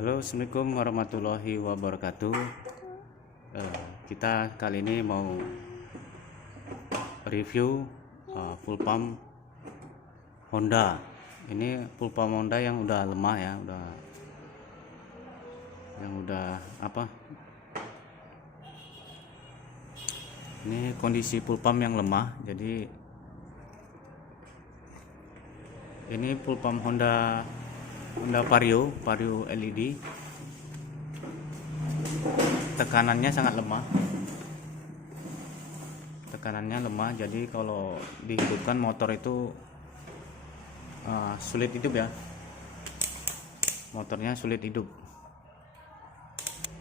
Halo, assalamualaikum warahmatullahi wabarakatuh. Kita kali ini mau review full pump Honda. Ini full pump Honda yang udah lemah ya, udah apa? Ini kondisi full pump yang lemah. Jadi ini full pump Honda Vario LED. Tekanannya sangat lemah. Jadi kalau dihidupkan motor itu sulit hidup ya. Motornya sulit hidup.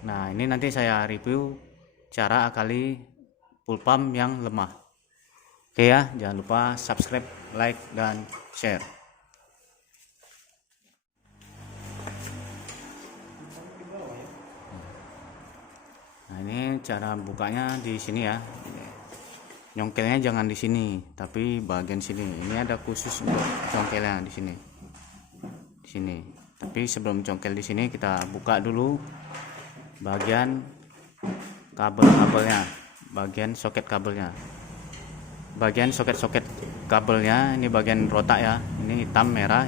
Nah, ini nanti saya review cara akali full pump yang lemah. Oke ya, jangan lupa subscribe, like, dan share. Nah, ini cara bukanya di sini ya. Nyongkelnya jangan di sini, tapi bagian sini. Ini ada khusus untuk congkelnya di sini. Tapi sebelum congkel di sini kita buka dulu bagian kabelnya, bagian soket kabelnya. Bagian soket-soket kabelnya ini bagian rotak ya. Ini hitam merah.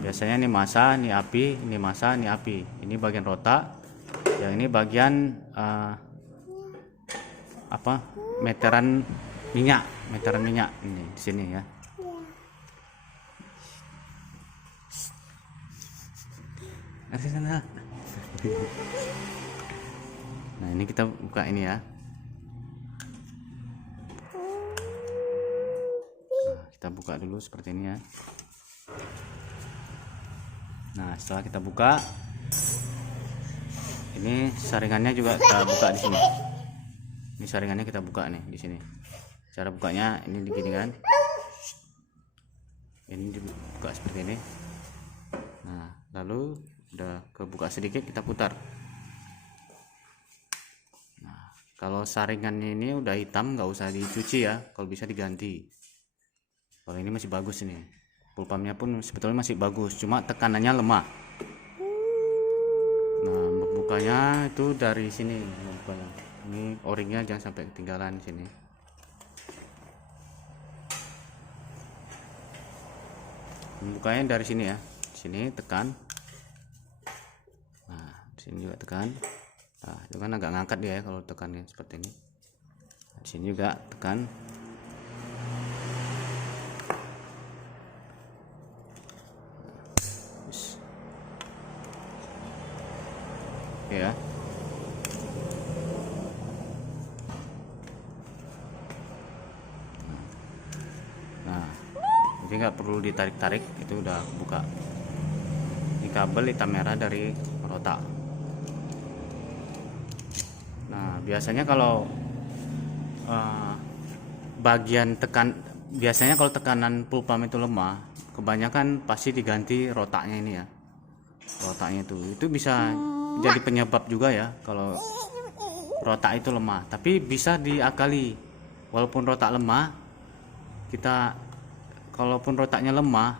Biasanya ini masa, ini api, ini masa, ini api. Ini bagian rotak. Yang ini bagian meteran minyak ini di sini ya. Dari sana. Nah, ini kita buka ini ya. Nah, kita buka dulu seperti ini ya. Nah, setelah kita buka, ini saringannya juga kita buka di sini. Ini saringannya kita buka nih di sini. Cara bukanya ini begini kan. Ini dibuka seperti ini. Nah, lalu udah kebuka sedikit, kita putar. Nah, kalau saringannya ini udah hitam nggak usah dicuci ya, kalau bisa diganti. Kalau ini masih bagus ini. Full pumpnya pun sebetulnya masih bagus, cuma tekanannya lemah. Nah, membukanya itu dari sini. Ini o-ringnya jangan sampai ketinggalan di sini. Membukanya dari sini ya. Sini tekan. Nah, di sini juga tekan. Nah, itu kan agak ngangkat dia ya kalau tekannya seperti ini. Di sini juga tekan. Ya. Nah, jadi nggak perlu ditarik-tarik, itu udah buka. Ini kabel hitam merah dari rotak. Nah, biasanya kalau biasanya kalau tekanan full pump itu lemah, kebanyakan pasti diganti rotaknya ini ya. Rotaknya itu bisa jadi penyebab juga ya kalau rotak itu lemah, tapi bisa diakali. Walaupun rotak lemah, kalaupun rotaknya lemah,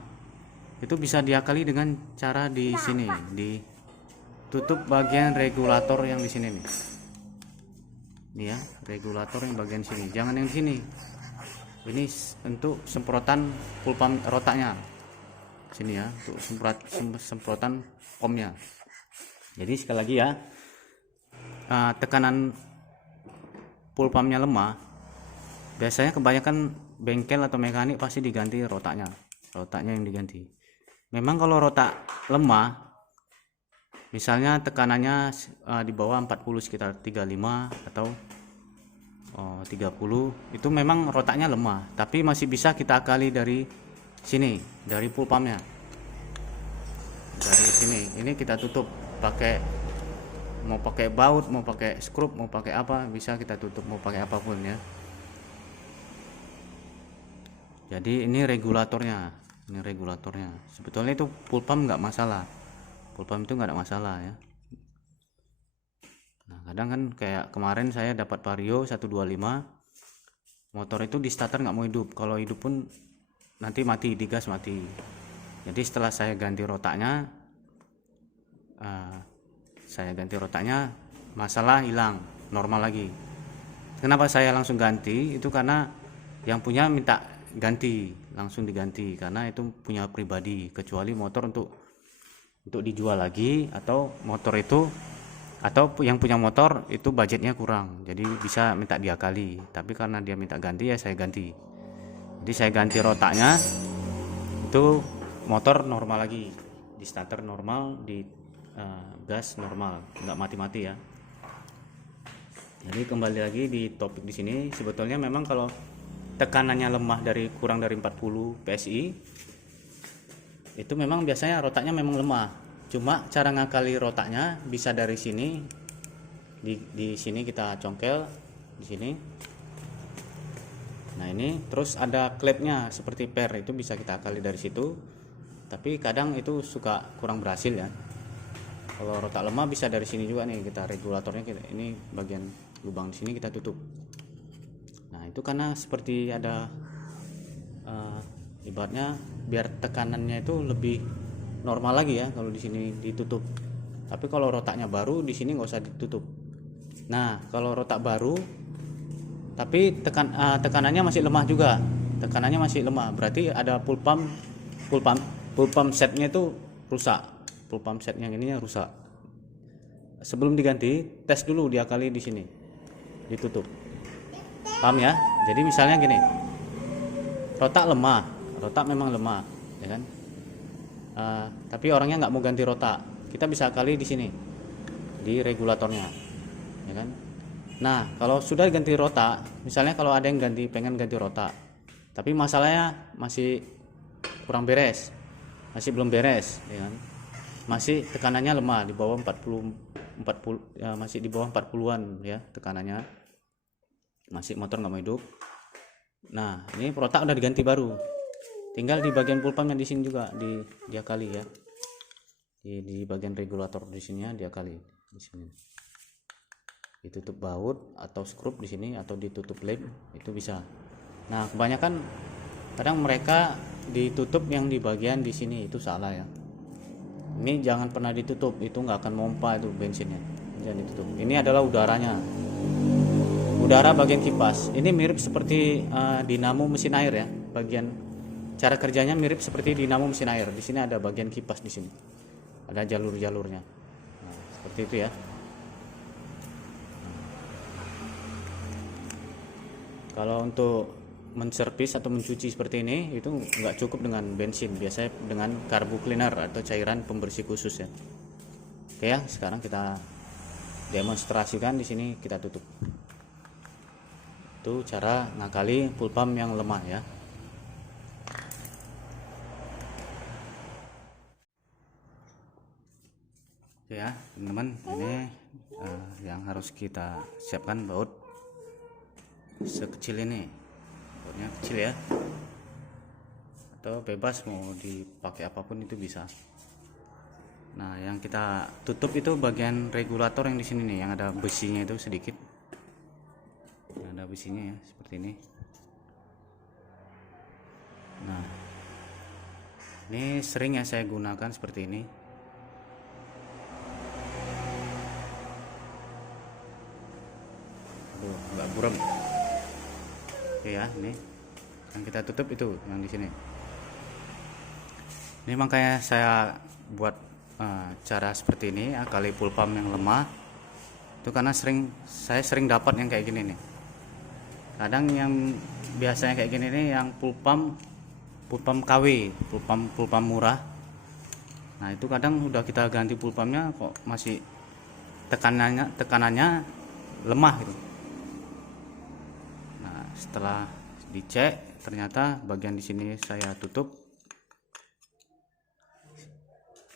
itu bisa diakali dengan cara di sini, ditutup bagian regulator yang di sini nih. Ini ya, regulator yang bagian sini, jangan yang di sini. Ini untuk semprotan full pump rotaknya. Sini ya, untuk semprotan pumpnya. Jadi sekali lagi ya, tekanan full pumpnya lemah, biasanya kebanyakan bengkel atau mekanik pasti diganti rotaknya yang diganti. Memang kalau rotak lemah, misalnya tekanannya di bawah 40, sekitar 35 atau 30, itu memang rotaknya lemah, tapi masih bisa kita akali dari sini, dari full pumpnya. Dari sini, ini kita tutup mau pakai baut, mau pakai skrup, mau pakai apa, bisa kita tutup, mau pakai apapun ya. Jadi ini regulatornya, sebetulnya itu full pump nggak masalah, full pump itu nggak ada masalah ya. Nah, kadang kan kayak kemarin saya dapat Vario 125, motor itu di starter nggak mau hidup, kalau hidup pun nanti mati, digas mati. Jadi setelah saya ganti rotaknya, masalah hilang, normal lagi. Kenapa saya langsung ganti? Itu karena yang punya minta ganti, langsung diganti, karena itu punya pribadi. Kecuali motor untuk dijual lagi, atau motor itu, atau yang punya motor itu budgetnya kurang, jadi bisa minta diakali. Tapi karena dia minta ganti, ya saya ganti. Jadi saya ganti rotaknya, itu motor normal lagi, di starter normal, di gas normal, nggak mati-mati ya. Jadi kembali lagi di topik di sini, sebetulnya memang kalau tekanannya lemah dari kurang dari 40 PSI, itu memang biasanya rotaknya memang lemah. Cuma cara ngakali rotaknya bisa dari sini, di sini kita congkel di sini. Nah ini terus ada klepnya seperti per, itu bisa kita akali dari situ. Tapi kadang itu suka kurang berhasil ya. Kalau rotak lemah bisa dari sini juga nih, kita regulatornya ini bagian lubang di sini kita tutup. Nah itu karena seperti ada ibaratnya biar tekanannya itu lebih normal lagi ya kalau di sini ditutup. Tapi kalau rotaknya baru di sini nggak usah ditutup. Nah kalau rotak baru tapi tekanannya masih lemah juga, tekanannya masih lemah, berarti ada pull pump setnya itu rusak, pull pump set yang ininya rusak. Sebelum diganti, tes dulu diakali di sini, ditutup. Paham ya? Jadi misalnya gini, rotak memang lemah, ya kan? Tapi orangnya nggak mau ganti rotak, kita bisa akali di sini, di regulatornya, ya kan? Nah kalau sudah ganti rotak, misalnya kalau ada yang pengen ganti rotak, tapi masalahnya masih kurang beres, masih belum beres, ya kan? Masih tekanannya lemah di bawah 40 ya, masih di bawah 40-an ya tekanannya, masih motor nggak mau hidup. Nah ini rotak udah diganti baru, tinggal di bagian pulpamnya di sini juga diakali ya, di bagian regulator di sini ya diakali di sini, ditutup baut atau skrup di sini, atau ditutup lem itu bisa. Nah kebanyakan kadang mereka ditutup yang di bagian di sini, itu salah ya. Ini jangan pernah ditutup, itu nggak akan mompa itu bensinnya, jangan ditutup. Ini adalah udaranya, udara bagian kipas. Ini mirip seperti dinamo mesin air ya, bagian cara kerjanya mirip seperti dinamo mesin air. Di sini ada bagian kipas, di sini ada jalur-jalurnya. Nah, seperti itu ya. Kalau untuk menservis atau mencuci seperti ini, itu nggak cukup dengan bensin, biasanya dengan carbu cleaner atau cairan pembersih khusus ya. Oke ya, sekarang kita demonstrasikan di sini, kita tutup. Itu cara ngakali pull pump yang lemah ya. Oke ya teman-teman, ini yang harus kita siapkan baut sekecil ini. Bautnya kecil ya, atau bebas mau dipakai apapun itu bisa. Nah yang kita tutup itu bagian regulator yang di sini nih, yang ada besinya itu sedikit, yang ada besinya ya, seperti ini. Nah ini sering ya saya gunakan seperti ini. Aduh, nggak buram. Oke ya, ini yang kita tutup itu yang di sini. Ini makanya saya buat cara seperti ini, akali pull pump yang lemah. Itu karena saya sering dapat yang kayak gini nih. Kadang yang biasanya kayak gini nih, yang pull pump KW, pull pump murah. Nah itu kadang udah kita ganti pull pumpnya kok masih tekanannya lemah gitu. Setelah dicek ternyata bagian di sini saya tutup.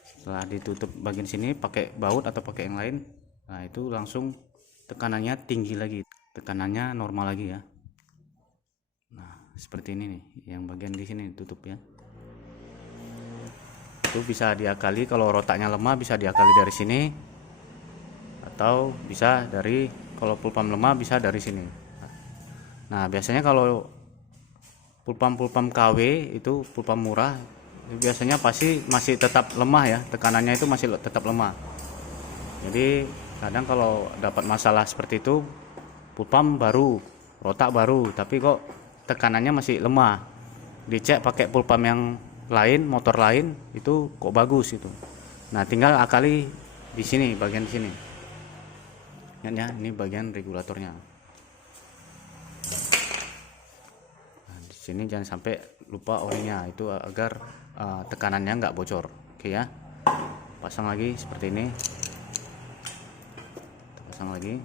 Setelah ditutup bagian sini pakai baut atau pakai yang lain, nah itu langsung tekanannya tinggi lagi, tekanannya normal lagi ya. Nah seperti ini nih, yang bagian di sini ditutup ya. Itu bisa diakali, kalau rotaknya lemah bisa diakali dari sini, atau bisa dari, kalau pull pump lemah bisa dari sini. Nah biasanya kalau pull pump KW itu pull pump murah, biasanya pasti masih tetap lemah ya, tekanannya itu masih tetap lemah. Jadi kadang kalau dapat masalah seperti itu, full pump baru, rotak baru, tapi kok tekanannya masih lemah, dicek pakai full pump yang lain, motor lain, itu kok bagus itu. Nah tinggal akali di sini, bagian sini ya, ini bagian regulatornya. Nah, di sini jangan sampai lupa orinya itu agar tekanannya nggak bocor. Oke ya, pasang lagi seperti ini, kita pasang lagi.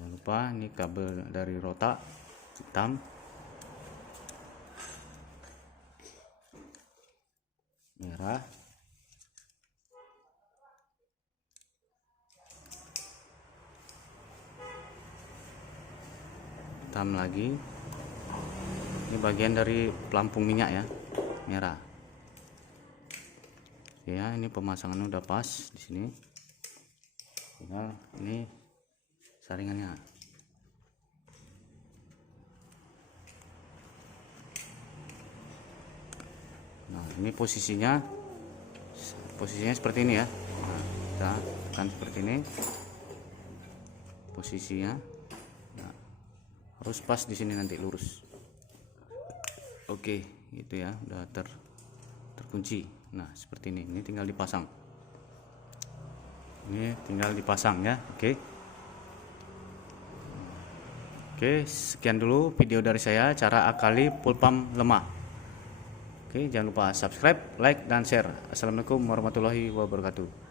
Jangan lupa ini kabel dari rotak hitam, merah, hitam lagi. Ini bagian dari pelampung minyak ya, merah. Ya, ini pemasangannya udah pas di sini. Tinggal ini saringannya. Nah, ini posisinya seperti ini ya. Nah, kita tekan seperti ini posisinya. Nah, harus pas di sini, nanti lurus. Oke, itu ya, udah terkunci. Nah, seperti ini. Ini tinggal dipasang. Ini tinggal dipasang ya. Oke, sekian dulu video dari saya, cara akali full pump lemah. Oke, jangan lupa subscribe, like, dan share. Assalamualaikum warahmatullahi wabarakatuh.